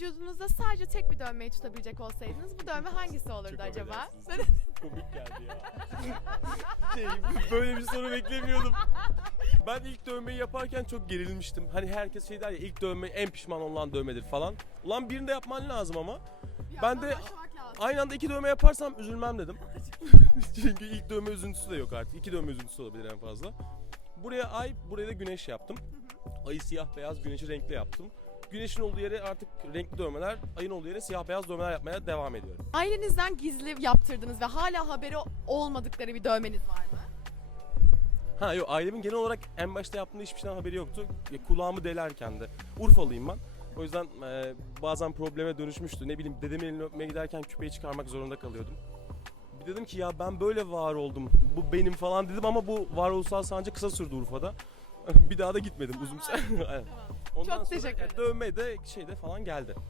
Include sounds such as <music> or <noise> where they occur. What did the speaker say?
Vücudunuzda sadece tek bir dövmeyi tutabilecek olsaydınız bu dövme hangisi olurdu Çok acaba? Komik geldi ya. <laughs> şey, böyle bir soru beklemiyordum. Ben ilk dövmeyi yaparken çok gerilmiştim. Hani herkes şey der ya ilk dövme en pişman olan dövmedir falan. Ulan birini de yapman lazım ama. Ben de aynı anda iki dövme yaparsam üzülmem dedim. <laughs> Çünkü ilk dövme üzüntüsü de yok artık. İki dövme üzüntüsü olabilir en fazla. Buraya ay, buraya da güneş yaptım. Ayı siyah beyaz, güneşi renkli yaptım. Güneşin olduğu yere artık renkli dövmeler, ayın olduğu yere siyah beyaz dövmeler yapmaya devam ediyorum. Ailenizden gizli yaptırdınız ve hala haberi olmadıkları bir dövmeniz var mı? Ha yok ailemin genel olarak en başta yaptığımda hiçbir şeyden haberi yoktu. Ya, kulağımı delerken de. Urfalıyım ben. O yüzden e, bazen probleme dönüşmüştü. Ne bileyim dedemin elini öpmeye giderken küpeyi çıkarmak zorunda kalıyordum. Bir dedim ki ya ben böyle var oldum. Bu benim falan dedim ama bu varoluşsal sancı kısa sürdü Urfa'da. <laughs> bir daha da gitmedim uzun süre. Aynen. <laughs> Ondan Çok sonra teşekkür e, dövme de şeyde falan geldi.